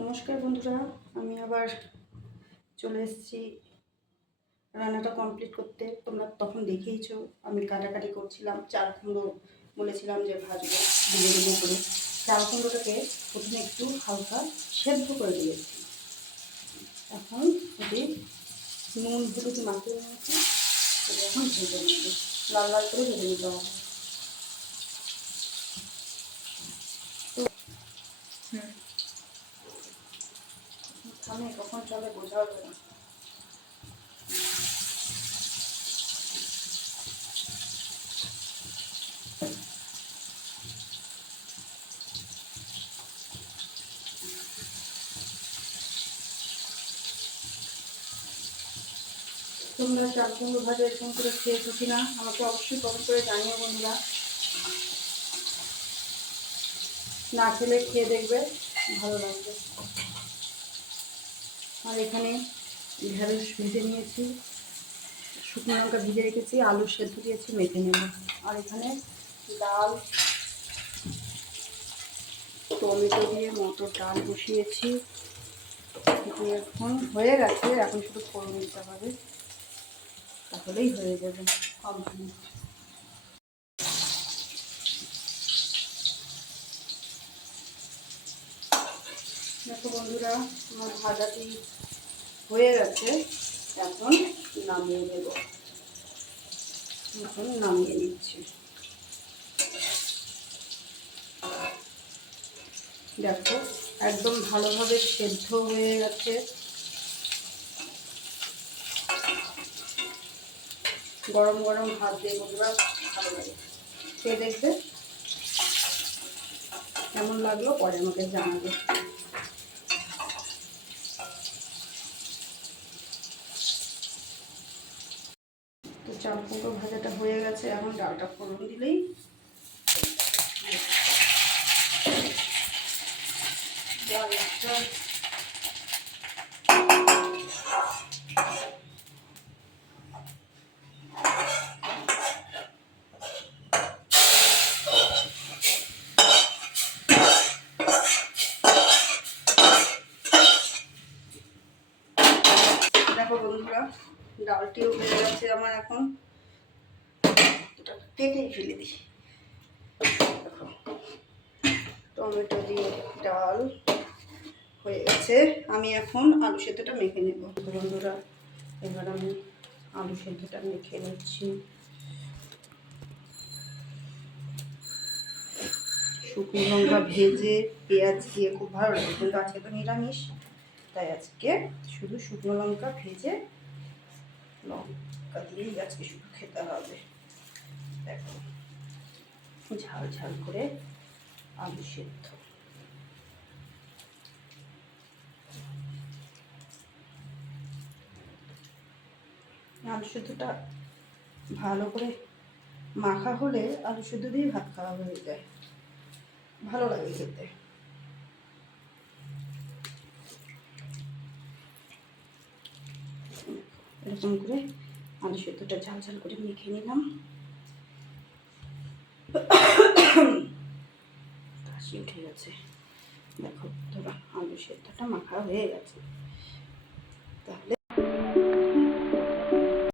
নমস্কার বন্ধুরা, আমি আবার চলে এসেছি রান্নাটা কমপ্লিট করতে। তোমরা তখন দেখেইছো আমি কাটাকাটি করছিলাম। চাল কুমড়ো বলেছিলাম যে ভাজবো ডিগে ডিগে করে। চাল কুমড়োটাকে প্রথমে একটু হালকা সেদ্ধ করে দিয়েছি। এখন এটি নুন হলুদ মাখিয়ে নিয়েছি, এখন ভেজে নেব, লাল লাল করে ভেজে নিতে হবে। থামে কখন চলে বোঝা হবে না। তোমরা চাল কুমড়ো ভাজা এরকম করে খেয়েছো কিনা আমাকে অবশ্যই কমেন্ট করে জানিও বন্ধুরা। না খেলে খেয়ে দেখবে, ভালো লাগবে। আর এখানে ঢেঁড়স ভেজে নিয়েছি, শুকনো লঙ্কা ভিজে রেখেছি, আলু সেদ্ধ দিয়েছি, মেখে নেব। আর এখানে ডাল, টমেটো দিয়ে মটর ডাল বসিয়েছি। এখন হয়ে গেছে, এখন শুধু ফোড়ন দিতে হবে, তাহলেই হয়ে যাবে কমপ্লিট। দেখো বন্ধুরা, আমার ভাজাটি হয়ে গেছে, এখন নামিয়ে দেব। এখন নামিয়ে নিচ্ছি। দেখো একদম ভালোভাবে সেদ্ধ হয়ে গেছে। গরম গরম ভাত দিয়ে বন্ধুরা ভালো লাগে, খেয়ে দেখবে কেমন লাগলো পরে আমাকে জানাবে। তো চাল কুমড়ো ভাজাটা হয়ে গেছে, এখন ডালটা ফোড়ন দিলেই দেখো বন্ধুরা, ডালটিও হয়ে গেছে আমার। এখন এটা কেটেই ফেলে দিই। দেখো টমেটো দিয়ে ডাল হয়ে গেছে। আমি এখন আলু সেদ্ধটা মেখে নেব বন্ধুরা। এবার আমি আলু সেদ্ধটা মেখে নিচ্ছি। শুকনো লঙ্কা ভেজে পেঁয়াজ দিয়ে খুব ভালো লাগে, কিন্তু আজকে তো নিরামিষ, তাই আজকে শুধু শুকনো লঙ্কা ভেজে লঙ্কা দিয়েই আজকে শুধু খেতে হবে। দেখো ঝাল ঝাল করে আলু সেদ্ধ। আলু সেদ্ধটা ভালো করে মাখা হলে আলু সেদ্ধ দিয়ে ভাত খাওয়া হয়ে যায়, ভালো লাগে খেতে। এরকম করে আলু সেদ্ধটা ঝাল ঝাল করে মেখে নিলাম। কাশি উঠে গেছে। দেখো ধরো আলু সেদ্ধটা মাখা হয়ে গেছে, তাহলে